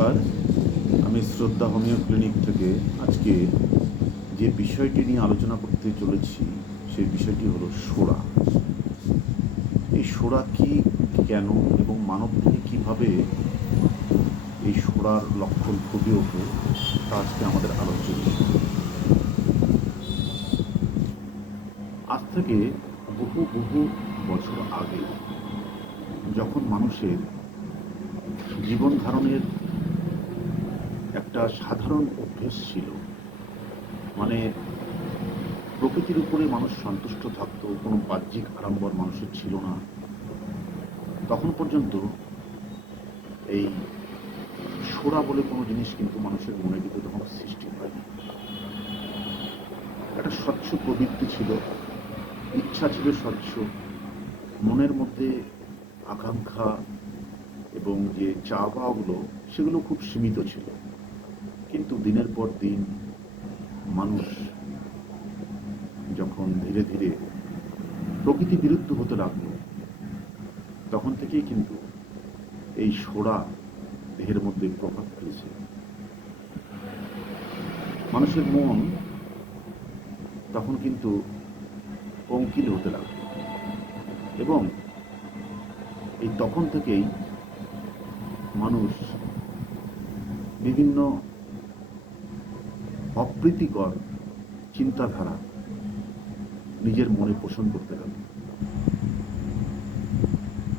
নমস্কার আমি শ্রদ্ধা হোমিও ক্লিনিক থেকে আজকে যে বিষয়টি নিয়ে আলোচনা করতে চলেছি, সেই বিষয়টি হলো সোরা এই সোরা কি, কেন এবং মানব দেহে কীভাবে এই সোরার লক্ষণ ফুটে ওঠে, তা আজকে আমাদের আলোচ্য আজ থেকে বহু বহু বছর আগে যখন মানুষের জীবন ধারণের একটা সাধারণ অভ্যেস ছিল। মানে প্রকৃতির উপরে মানুষ সন্তুষ্ট থাকতো, কোনো বাহ্যিক আড়ম্বর মানুষের ছিল না। তখন পর্যন্ত এই সোরা বলে কোনো জিনিস কিন্তু মানুষের মনে কিন্তু তখন সৃষ্টি হয়নি। একটা স্বচ্ছ প্রবৃত্তি ছিল, ইচ্ছা ছিল স্বচ্ছ, মনের মধ্যে আকাঙ্ক্ষা এবং যে চা পাওয়াগুলো সেগুলো খুব সীমিত ছিল। কিন্তু দিনের পর দিন মানুষ যখন ধীরে ধীরে প্রকৃতি বিরুদ্ধ হতে লাগল, তখন থেকেই কিন্তু এই সোড়া দেহের মধ্যে প্রভাব ফেলেছে। মানুষের মন তখন কিন্তু পঙ্কিল হতে লাগল এবং এই তখন থেকেই মানুষ বিভিন্ন অপ্রীতিকর চিন্তাধারা নিজের মনে পোষণ করতে লাগল।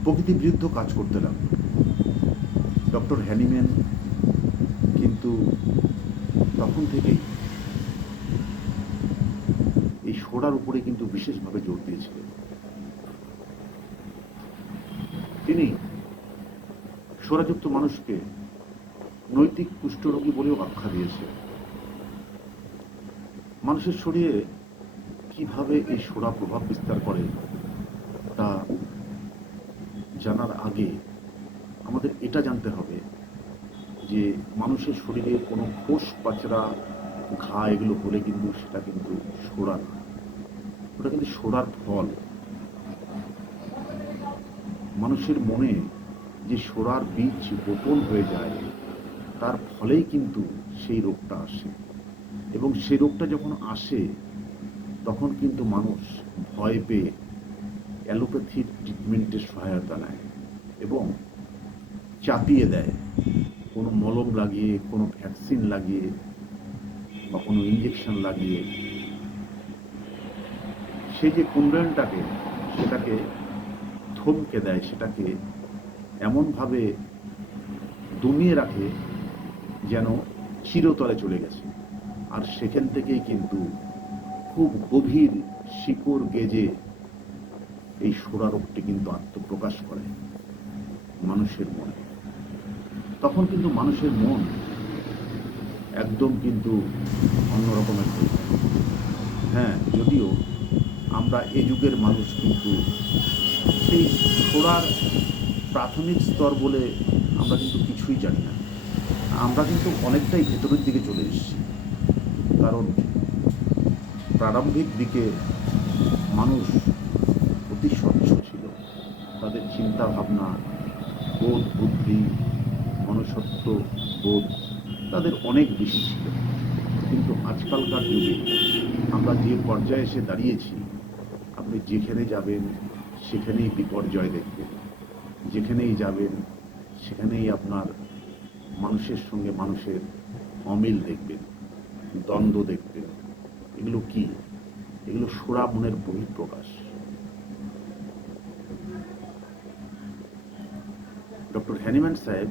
প্রকৃতি বিরুদ্ধ কাজ করতে লাগল। ডক্টর হ্যানিম্যান কিন্তু তখন থেকেই এই সোডার উপরে কিন্তু বিশেষভাবে জোর দিয়েছিলেন। তিনি সোরাযুক্ত মানুষকে নৈতিক কুষ্ঠরোগী বলেও আখ্যা দিয়েছে মানুষের শরীরে কীভাবে এই সোরা প্রভাব বিস্তার করে, তা জানার আগে আমাদের এটা জানতে হবে যে মানুষের শরীরে কোনো খোস পাচরা ঘা এগুলো হলে কিন্তু সেটা কিন্তু সোরা না। ওটা কিন্তু সোরার ফল। মানুষের মনে যে সোরার বীজ বপন হয়ে যায়, তার ফলেই কিন্তু সেই রোগটা আসে। এবং সেই রোগটা যখন আসে, তখন কিন্তু মানুষ ভয় পেয়ে অ্যালোপ্যাথির ট্রিটমেন্টের সহায়তা নেয় এবং চাপিয়ে দেয়। কোনো মলম লাগিয়ে, কোনো ভ্যাকসিন লাগিয়ে বা কোনো ইঞ্জেকশন লাগিয়ে। সেই যে কুণ্ডলটাকে, সেটাকে থমকে দেয়, সেটাকে এমনভাবে দমিয়ে রাখে যেন চিরতলে চলে গেছে। আর সেখান থেকেই কিন্তু খুব গভীর শিকড় গেজে এই সোরা রোগটি কিন্তু আত্মপ্রকাশ করে মানুষের মনে। তখন কিন্তু মানুষের মন একদম কিন্তু অন্যরকমের হয়ে যায়। হ্যাঁ যদিও আমরা এ যুগের মানুষ কিন্তু সেই সোরার প্রাথমিক স্তর বলে আমরা কিন্তু কিছুই জানি না। আমরা কিন্তু অনেকটাই ভেতরের দিকে চলে এসেছি। কারণ প্রারম্ভিক দিকে মানুষ অতি স্বচ্ছ ছিল। তাদের চিন্তা ভাবনা বোধ বুদ্ধি, মনুষ্যত্ব বোধ তাদের অনেক বেশি ছিল। কিন্তু আজকালকার যুগে আমরা যে পর্যায়ে এসে দাঁড়িয়েছি, আপনি যেখানে যাবেন সেখানেই বিপর্যয় দেখবেন। যেখানেই যাবেন সেখানেই আপনার মানুষের সঙ্গে মানুষের অমিল দেখবেন। দ্বন্দ্ব দেখবেন এগুলো কি? এগুলো সোরা মনের বহিঃপ্রকাশ। ডক্টর হ্যানিম্যান সাহেব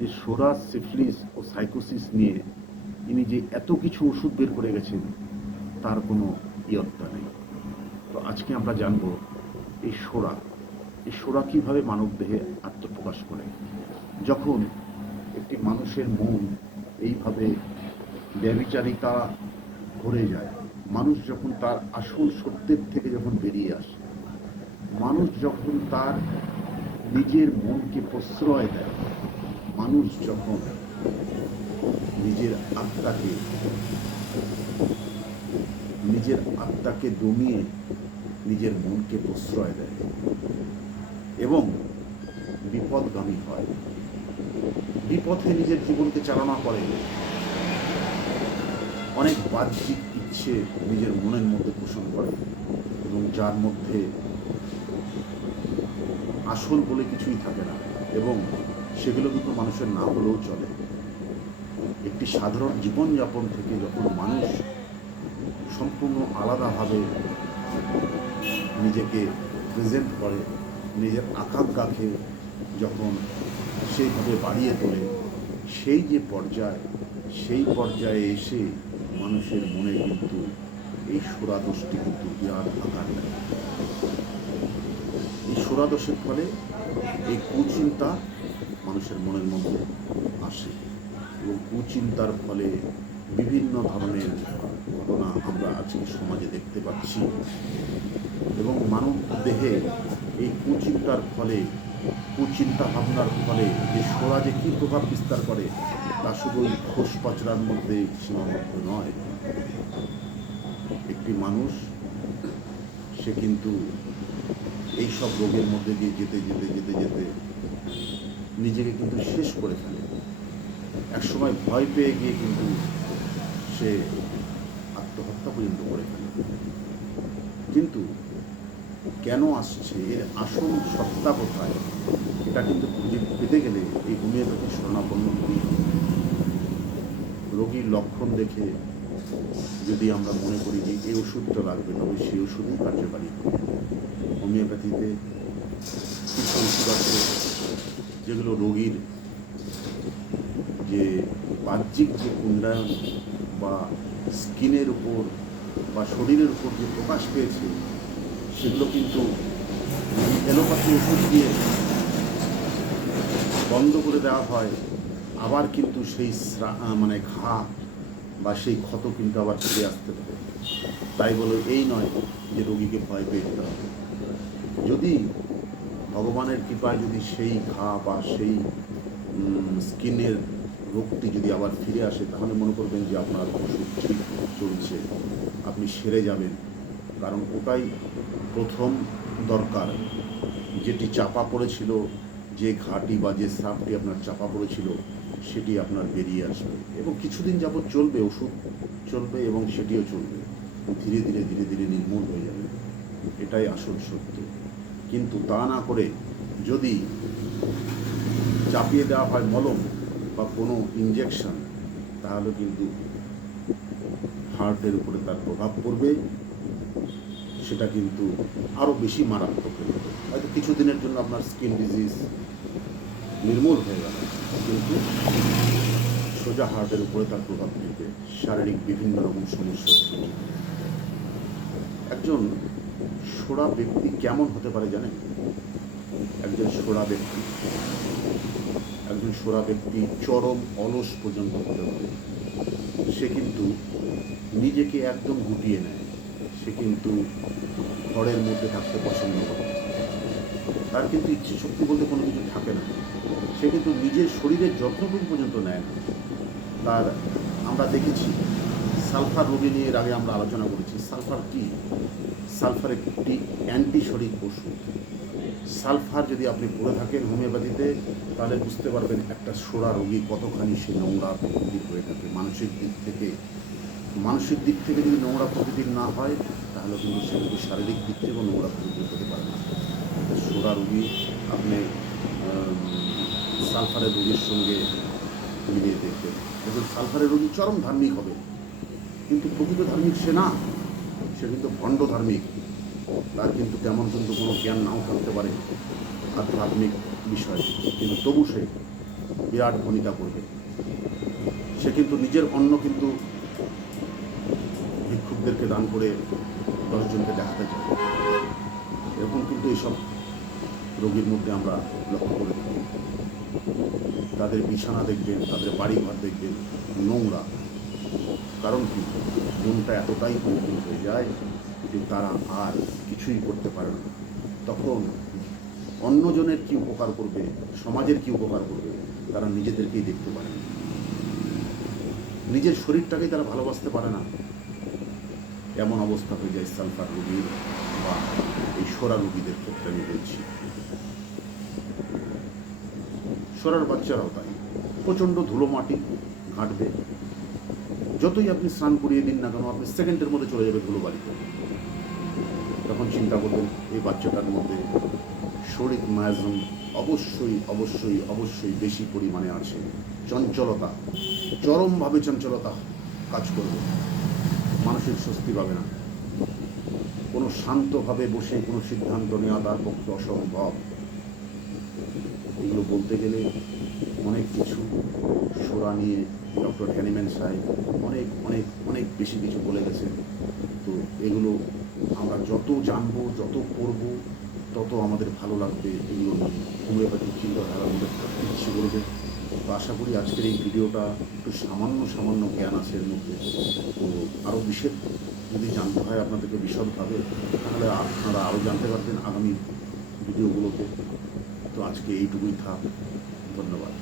যে সোরা সিফিলিস ও সাইকোসিস নিয়ে ইনি যে এত কিছু ওষুধ বের করে গেছেন, তার কোনো ইয়ত্তা নেই। তো আজকে আমরা জানব এই সোরা এই সোরা কীভাবে মানব দেহে আত্মপ্রকাশ করে? যখন একটি মানুষের মন এইভাবে ব্যবিচারিতা ভরে যায়। মানুষ যখন তার আসল সত্যের থেকে যখন বেরিয়ে আসে, মানুষ যখন তার নিজের মনকে প্রশ্রয় দেয়, মানুষ যখন নিজের আত্মাকে নিজের আত্মাকে দমিয়ে নিজের মনকে প্রশ্রয় দেয় এবং বিপদগামী হয়। বিপথে নিজের জীবনকে চালনা করে। অনেক বাহ্যিক ইচ্ছে নিজের মনের মধ্যে পোষণ করে এবং যার মধ্যে আসল বলে কিছুই থাকে না এবং সেগুলো কিন্তু মানুষের না হলেও চলে। একটি সাধারণ জীবনযাপন থেকে যখন মানুষ সম্পূর্ণ আলাদাভাবে নিজেকে প্রেজেন্ট করে, নিজের আকাঙ্ক্ষাকে যখন সেইভাবে বাড়িয়ে তোলে, সেই যে পর্যায়, সেই পর্যায়ে এসে মানুষের মনে কিন্তু এই সুরাদোষটি কিন্তু বিরাট আকার নেয় এই সুরাদোষের ফলে এই কুচিন্তা মানুষের মনের মধ্যে আসে এবং কুচিন্তার ফলে বিভিন্ন ধরনের ঘটনা আমরা আজকে সমাজে দেখতে পাচ্ছি এবং মানব দেহে এই কুচিন্তার ফলে, কুচিন্তা ভাবনার ফলে যে সোরা যে কী প্রভাব বিস্তার করে তা শুধু খোস পাচড়ার মধ্যে সীমাবদ্ধ নয়। একটি মানুষ, সে কিন্তু এই সব রোগের মধ্যে দিয়ে যেতে যেতে যেতে যেতে নিজেকে কিন্তু শেষ করে ফেলে। একসময় ভয় পেয়ে গিয়ে কিন্তু সে আত্মহত্যা পর্যন্ত করে ফেলে। কিন্তু কেন আসছে, এর আসল সত্তা কোথায়, এটা কিন্তু খুঁজে পেতে গেলে এই হোমিওপ্যাথি শরণাপন্ন। রোগীর লক্ষণ দেখে যদি আমরা মনে করি যে এই ওষুধটা লাগবে, তবে সেই ওষুধই কার্যকারী। হোমিওপ্যাথিতে কিছু ওষুধ আছে যেগুলো রোগীর যে বাহ্যিক যে উন্নয়ন বা স্কিনের উপর বা শরীরের উপর যে প্রকাশ পেয়েছে, সেগুলো কিন্তু এলোপ্যাথি ওষুধ দিয়ে বন্ধ করে দেওয়া হয় আবার কিন্তু সেই মানে ঘা বা সেই ক্ষত কিন্তু আবার ফিরে আসতে পারে। তাই বলে এই নয় যে রোগীকে ভয় পেয়ে যেতে হবে। যদি ভগবানের কৃপায় যদি সেই ঘা বা সেই স্কিনের রোগটি যদি আবার ফিরে আসে, তাহলে মনে করবেন যে আপনার ওষুধ ঠিক চলছে, আপনি সেরে যাবেন। কারণ ওটাই প্রথম দরকার। যেটি চাপা পড়েছিল, যে ঘাটি বা যে সাপটি আপনার চাপা পড়েছিল সেটি আপনার বেরিয়ে আসবে। এবং কিছুদিন যাবৎ চলবে ওষুধ, চলবে এবং সেটিও চলবে। ধীরে ধীরে ধীরে ধীরে নির্মূল হয়ে যাবে। এটাই আসল সত্য। কিন্তু তা না করে যদি চাপিয়ে দেওয়া হয় মলম বা কোনো ইঞ্জেকশন তাহলে কিন্তু হার্টের উপরে তার প্রভাব পড়বে। সেটা কিন্তু আরও বেশি মারাত্মক হয়ে যাবে। হয়তো কিছুদিনের জন্য আপনার স্কিন ডিজিজ নির্মূল হয়ে গেল। কিন্তু সোজা হার্টের উপরে তার প্রভাব ফেলবে। শারীরিক বিভিন্ন রকম সমস্যা একজন সোড়া ব্যক্তি কেমন হতে পারে জানেন? একজন সোড়া ব্যক্তি, একজন সোড়া ব্যক্তি চরম অলস পর্যন্ত হতে পারে। সে কিন্তু নিজেকে একদম গুটিয়ে নেয়। সে কিন্তু ঘরের মধ্যে থাকতে পছন্দ করে। তার কিন্তু ইচ্ছে শক্তি বলতে কোনো কিছু থাকে না। সে কিন্তু নিজের শরীরের যত্নটুকু পর্যন্ত নেয় না। তার আমরা দেখেছি, সালফার রোগী নিয়ে আগে আমরা আলোচনা করেছি। সালফার কি? সালফার একটি অ্যান্টিশরিক ওষুধ সালফার যদি আপনি পড়ে থাকেন হোমিওপ্যাথিতে, তাহলে বুঝতে পারবেন একটা সোড়া রোগী কতখানি সে নোংরা প্রকৃতির হয়ে থাকে। মানসিক দিক থেকে, মানসিক দিক থেকে যদি নোংরা প্রকৃতির না হয়, তাহলে কিন্তু সে শারীরিক দিক থেকেও নোংরা প্রকৃতির হতে পারে না। সোড়া রোগী আপনি সালফারের রুগীর সঙ্গে মিলিয়ে দেখবেন। দেখবেন সালফারের রোগী চরম ধার্মিক হবে। কিন্তু প্রকৃত ধার্মিক সে না। সে কিন্তু ভণ্ড ধার্মিক। তার কিন্তু তেমন কিন্তু কোনো জ্ঞান নাও থাকতে পারে। আধ্যাত্মিক বিষয়। কিন্তু তবু সে বিরাট ভূমিকা করবে। সে কিন্তু নিজের অন্ন কিন্তু ভিক্ষুকদেরকে দান করে দশজনকে দেখাতে চায়। এরকম কিন্তু এইসব রোগীর মধ্যে আমরা লক্ষ্য করে থাকি। তাদের বিছানা দেখবেন, তাদের বাড়ি ঘর দেখবেন, নোংরা। কারণ কি? মনটা এতটাই কঠিন হয়ে যায় যে তারা আর কিছুই করতে পারে না। তখন অন্যজনের কি উপকার করবে? সমাজের কি উপকার করবে? তারা নিজেদেরকেই দেখতে পারে না। নিজের শরীরটাকেই তারা ভালোবাসতে পারে না। এমন অবস্থা হয়ে যায় সালফার রোগীর বা এই সোরা রুগীদের ক্ষেত্রে আমি বলছি। সোরার বাচ্চারাও তাই। প্রচণ্ড ধুলো মাটি ঘাঁটবে। যতই আপনি স্নান করিয়ে দিন না কেন, আপনি সেকেন্ডের মধ্যে চলে যাবে ধুলো বাড়িতে তখন চিন্তা করবেন, এই বাচ্চাটার মধ্যে শরীর মায়াজম অবশ্যই অবশ্যই অবশ্যই বেশি পরিমাণে আছে। চঞ্চলতা, চরমভাবে চঞ্চলতা কাজ করবে। মানসিক স্বস্তি পাবে না। কোনো শান্তভাবে বসে কোনো সিদ্ধান্ত নেওয়া তার পক্ষে অসম্ভব। এগুলো বলতে গেলে অনেক কিছু। সোরা নিয়ে ডক্টর হ্যানিম্যান সাহেব অনেক অনেক অনেক বেশি কিছু বলে গেছেন। তো এগুলো আমরা যত জানব, যত পড়ব তত আমাদের ভালো লাগবে এগুলো হোমিওপ্যাথিক চিন্তাধারা আমাদের ইচ্ছে করবে তো আশা করি আজকের এই ভিডিওটা একটু সামান্য সামান্য জ্ঞান আছে এর মধ্যে। তো আরও বিশেষ যদি জানতে হয় আপনাদেরকে বিশদভাবে, তাহলে আপনারা আরও জানতে পারবেন আগামী ভিডিওগুলোতে। তো আজকে এইটুকুই থাক। ধন্যবাদ।